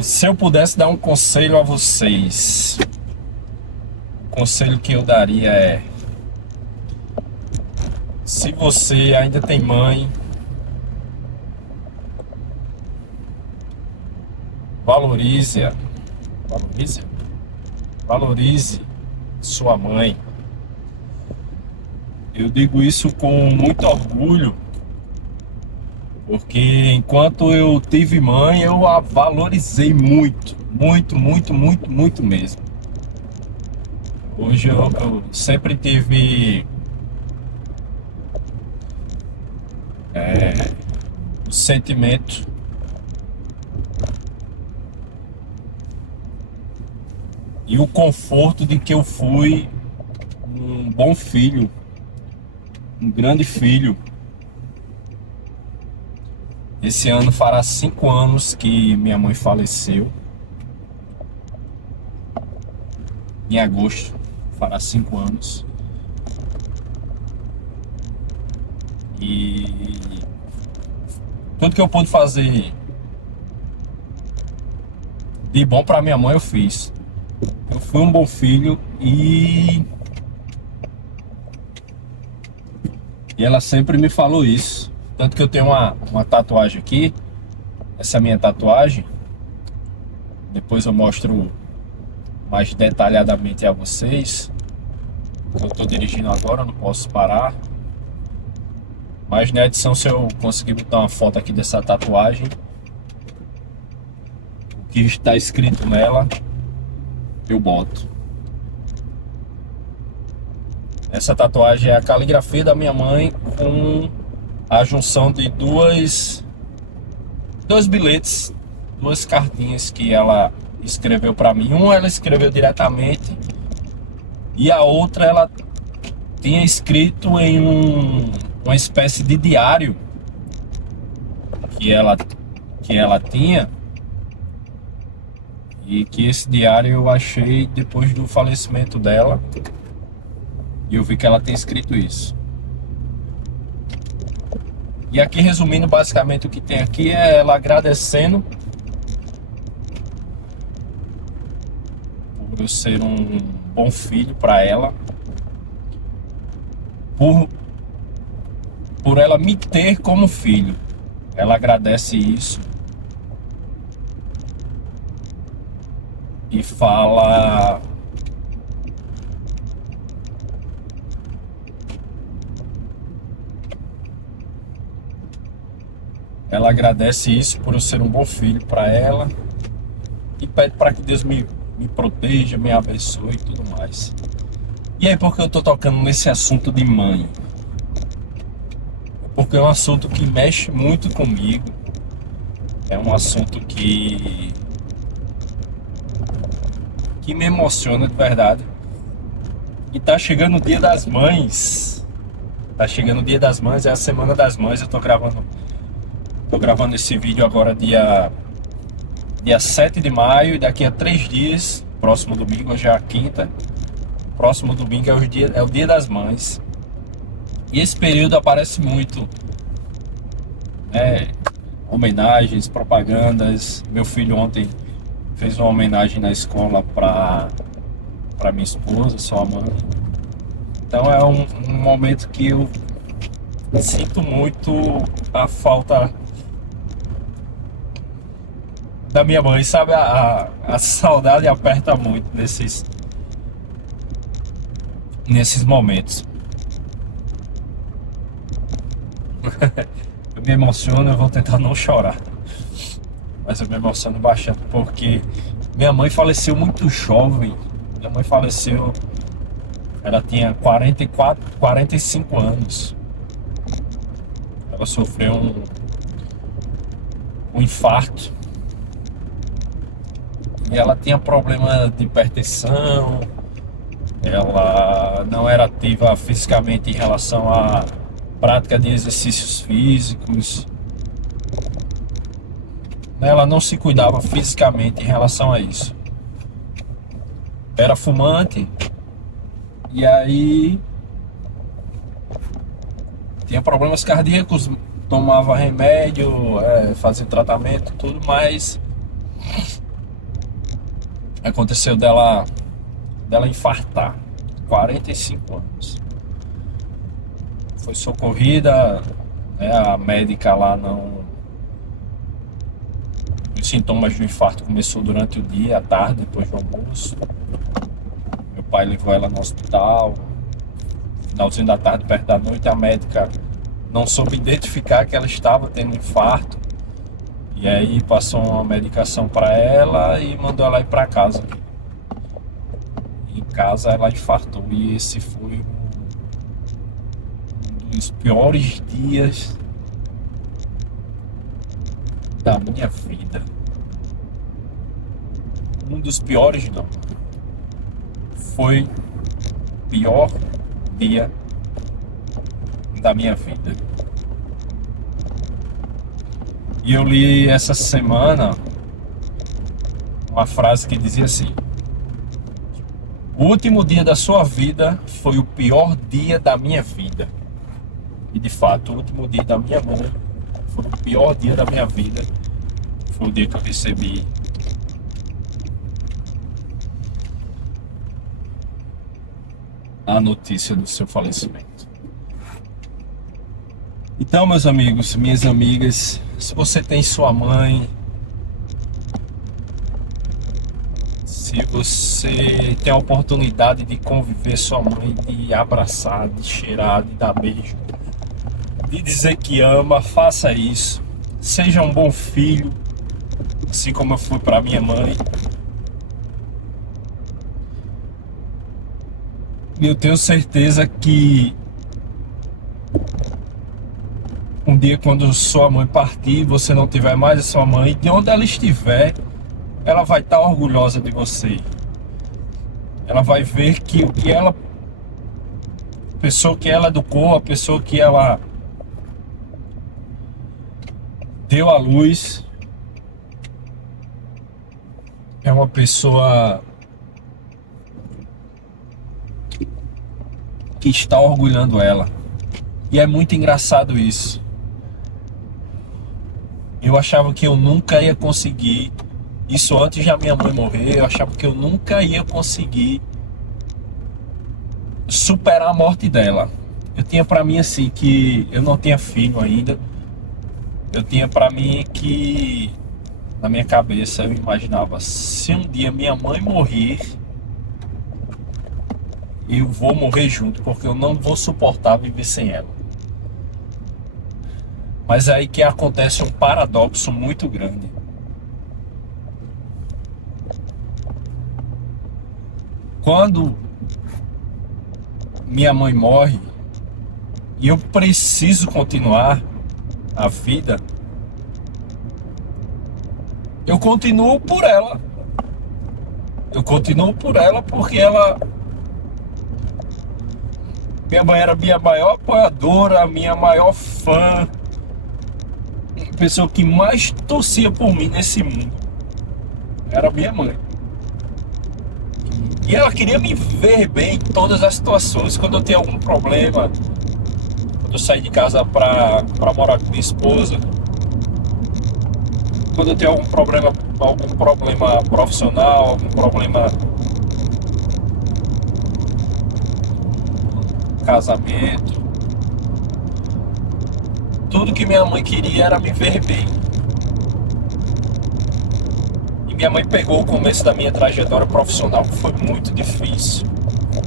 Se eu pudesse dar um conselho a vocês, o conselho que eu daria é: se você ainda tem mãe, valorize-a, valorize sua mãe. Eu digo isso com muito orgulho, porque enquanto eu tive mãe, eu a valorizei muito, muito, muito, muito, muito mesmo. Hoje eu sempre tive o sentimento e o conforto de que eu fui um bom filho, um grande filho. Esse ano fará 5 anos que minha mãe faleceu. Em agosto fará 5 anos. E tudo que eu pude fazer de bom para minha mãe eu fiz. Eu fui um bom filho e ela sempre me falou isso. Tanto que eu tenho uma tatuagem aqui. Essa é a minha tatuagem. Depois eu mostro mais detalhadamente a vocês. Eu estou dirigindo agora, não posso parar. Mas na edição, se eu conseguir botar uma foto aqui dessa tatuagem, o que está escrito nela, eu boto. Essa tatuagem é a caligrafia da minha mãe com a junção de dois bilhetes, duas cartinhas que ela escreveu para mim. Uma ela escreveu diretamente e a outra ela tinha escrito em uma espécie de diário que ela tinha, e que esse diário eu achei depois do falecimento dela e eu vi que ela tem escrito isso. E aqui, resumindo, basicamente o que tem aqui é ela agradecendo por eu ser um bom filho para ela, por ela me ter como filho. Ela agradece isso e fala por eu ser um bom filho para ela e pede para que Deus me proteja, me abençoe e tudo mais. E aí, por que eu tô tocando nesse assunto de mãe? Porque é um assunto que mexe muito comigo. É um assunto que me emociona de verdade. E tá chegando o Dia das Mães. Tá chegando o Dia das Mães, é a Semana das Mães. Eu tô gravando esse vídeo agora dia 7 de maio. E daqui a 3 dias, próximo domingo, hoje é a quinta, próximo domingo é o Dia das Mães. E esse período aparece muito homenagens, propagandas. Meu filho ontem fez uma homenagem na escola para minha esposa, sua mãe. Então é um momento que eu sinto muito a falta da minha mãe, sabe? A saudade aperta muito nesses momentos. Eu me emociono, eu vou tentar não chorar, mas eu me emociono bastante porque minha mãe faleceu muito jovem. Minha mãe faleceu, ela tinha 45 anos. Ela sofreu um infarto e ela tinha problema de hipertensão. Ela não era ativa fisicamente em relação à prática de exercícios físicos. Ela não se cuidava fisicamente em relação a isso. Era fumante e aí tinha problemas cardíacos, tomava remédio, fazia tratamento, tudo, mas Aconteceu dela infartar, 45 anos. Foi socorrida, né, a médica lá não... Os sintomas do infarto começou durante o dia, à tarde, depois do almoço. Meu pai levou ela no hospital. Finalzinho da tarde, perto da noite, a médica não soube identificar que ela estava tendo infarto. E aí passou uma medicação para ela e mandou ela ir para casa. Em casa ela infartou e esse foi um dos piores dias da minha vida. Um dos piores não. Foi o pior dia da minha vida. E eu li essa semana uma frase que dizia assim: o último dia da sua vida foi o pior dia da minha vida. E de fato, o último dia da minha mãe foi o pior dia da minha vida. Foi o dia que eu recebi a notícia do seu falecimento. Então, meus amigos, minhas amigas, se você tem sua mãe, se você tem a oportunidade de conviver sua mãe, de abraçar, de cheirar, de dar beijo, de dizer que ama, faça isso. Seja um bom filho, assim como eu fui para minha mãe. E eu tenho certeza que um dia, quando sua mãe partir, você não tiver mais a sua mãe, de onde ela estiver, ela vai estar orgulhosa de você. Ela vai ver que o que ela, a pessoa que ela educou, a pessoa que ela deu à luz, é uma pessoa que está orgulhando ela. E é muito engraçado isso. Eu achava que eu nunca ia conseguir, isso antes da minha mãe morrer, eu achava que eu nunca ia conseguir superar a morte dela. Eu tinha pra mim assim, que eu não tinha filho ainda. Eu tinha pra mim que, na minha cabeça, eu imaginava, se um dia minha mãe morrer, eu vou morrer junto, porque eu não vou suportar viver sem ela. Mas é aí que acontece um paradoxo muito grande. Quando minha mãe morre e eu preciso continuar a vida, eu continuo por ela. Eu continuo por ela porque ela... Minha mãe era minha maior apoiadora, minha maior fã. A pessoa que mais torcia por mim nesse mundo era minha mãe. E ela queria me ver bem em todas as situações. Quando eu tinha algum problema, quando eu saí de casa pra morar com minha esposa, quando eu tenho algum problema profissional, algum problema casamento, tudo que minha mãe queria era me ver bem. E minha mãe pegou o começo da minha trajetória profissional, que foi muito difícil.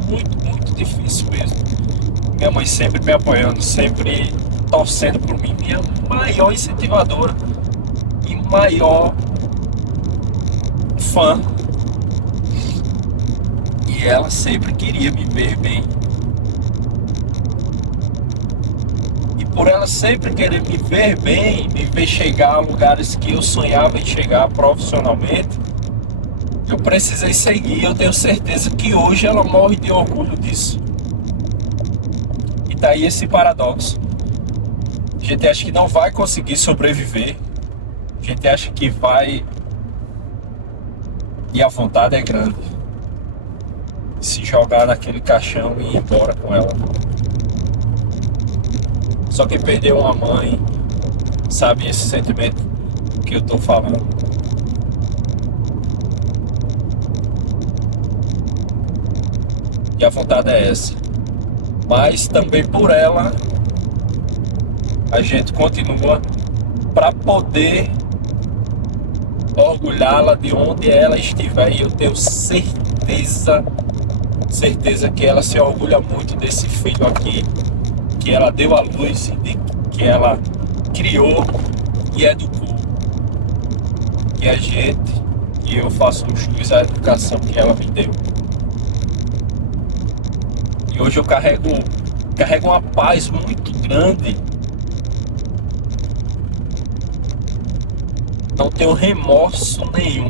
Muito, muito difícil mesmo. Minha mãe sempre me apoiando, sempre torcendo por mim, minha maior incentivadora e maior fã. E ela sempre queria me ver bem. Por ela sempre querer me ver bem, me ver chegar a lugares que eu sonhava em chegar profissionalmente, eu precisei seguir. Eu tenho certeza que hoje ela morre de orgulho disso. E tá aí esse paradoxo. A gente acha que não vai conseguir sobreviver, a gente acha que vai, e a vontade é grande, se jogar naquele caixão e ir embora com ela. Só quem perdeu uma mãe sabe esse sentimento que eu tô falando. E a vontade é essa. Mas também por ela a gente continua para poder orgulhá-la de onde ela estiver. E eu tenho certeza que ela se orgulha muito desse filho aqui, que ela deu à luz, que ela criou e educou. E a gente, e eu faço jus à educação que ela me deu. E hoje eu carrego uma paz muito grande. Não tenho remorso nenhum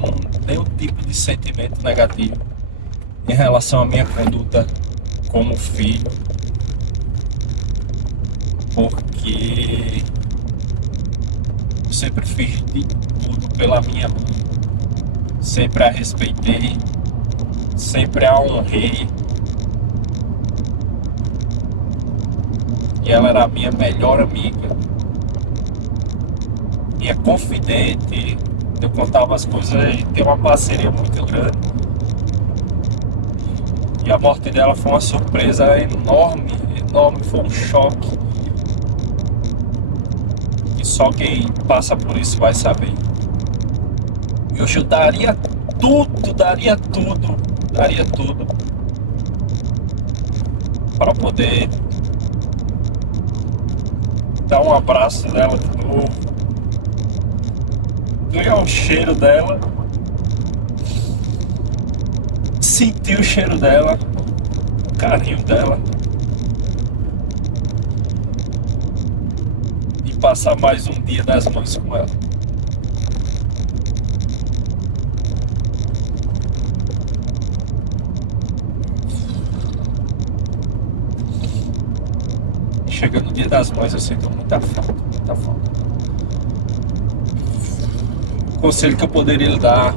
tipo de sentimento negativo em relação à minha conduta como filho, porque eu sempre fiz de tudo pela minha mãe, sempre a respeitei, sempre a honrei, e ela era a minha melhor amiga, minha confidente. Eu contava as coisas, a gente tem uma parceria muito grande. E a morte dela foi uma surpresa enorme, foi um choque. E só quem passa por isso vai saber. E hoje eu daria tudo para poder dar um abraço nela de novo, ganhar o cheiro dela, sentir o cheiro dela, o carinho dela, e passar mais um dia das mães com ela. Chegando o dia das mães, eu sinto muita falta. O conselho que eu poderia lhe dar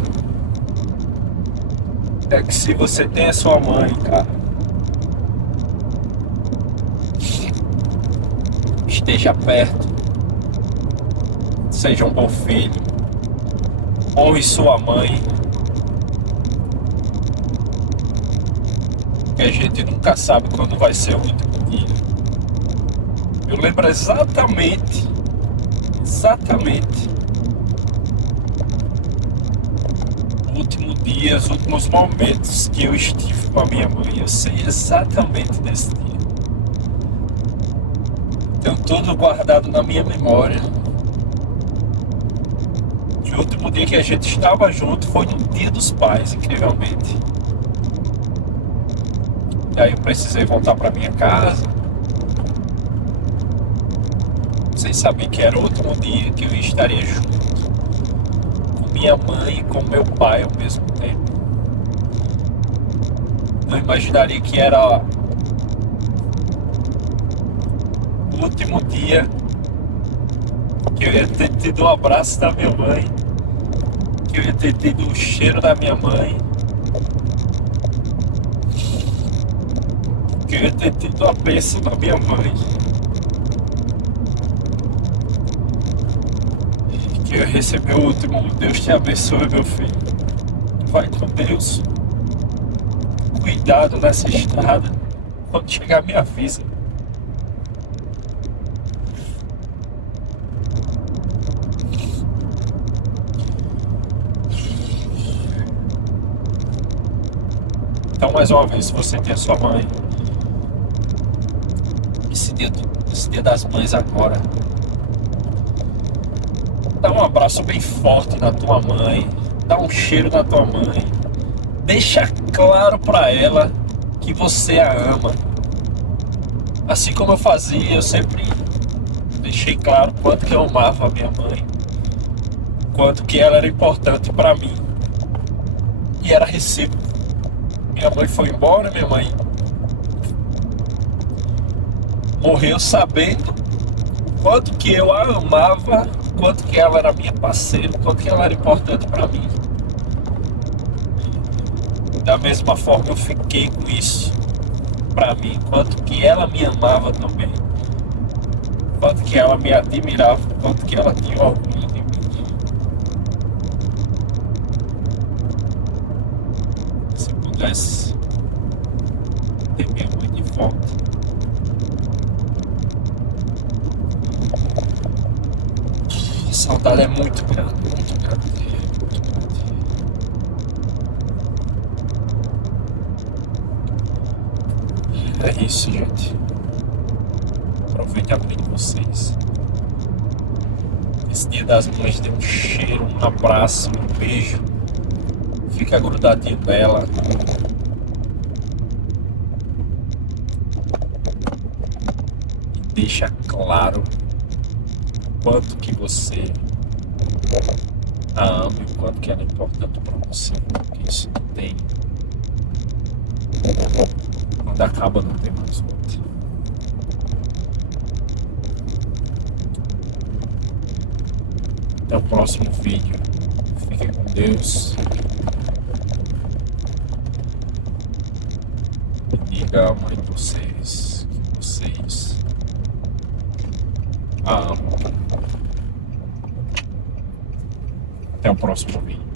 é que se você tem a sua mãe, cara, esteja perto, seja um bom filho, honre sua mãe, que a gente nunca sabe quando vai ser o último dia. Eu lembro exatamente o último dia, os últimos momentos que eu estive com a minha mãe. Eu sei exatamente desse dia. Tenho tudo guardado na minha memória. O último dia que a gente estava junto foi no Dia dos Pais, incrivelmente. E aí eu precisei voltar para minha casa, sem saber que era o último dia que eu estaria junto com minha mãe e com meu pai ao mesmo tempo. Não imaginaria que era o último dia que eu ia ter tido o abraço da minha mãe, que eu ia ter tido o cheiro da minha mãe, que eu ia ter tido a bênção da minha mãe, que eu ia receber o último Deus te abençoe, meu filho. Vai com Deus. Cuidado nessa estrada. Quando chegar, me avisa. Então, mais uma vez, se você tem a sua mãe, esse dia das mães agora, dá um abraço bem forte na tua mãe, dá um cheiro na tua mãe, deixa claro pra ela que você a ama. Assim como eu fazia, eu sempre deixei claro quanto que eu amava a minha mãe, quanto que ela era importante pra mim, e era recíproco. Minha mãe foi embora, minha mãe morreu sabendo quanto que eu a amava, quanto que ela era minha parceira, quanto que ela era importante pra mim. Da mesma forma eu fiquei com isso pra mim, quanto que ela me amava também, quanto que ela me admirava, quanto que ela tinha orgulho de mim. Se pudesse ter minha mãe de volta. A saudade é muito grande, muito grande, muito grande. É isso, gente. Aproveite a mãe de vocês. Esse Dia das Mães dê um cheiro, um abraço, um beijo. Fica grudadinho nela. E deixa claro o quanto que você a ama e o quanto que ela é importante para você. Porque isso não tem. Quando acaba, não tem mais volta. Até o próximo vídeo. Fiquem com Deus. E diga à mãe de vocês que vocês a amam. Até o próximo vídeo.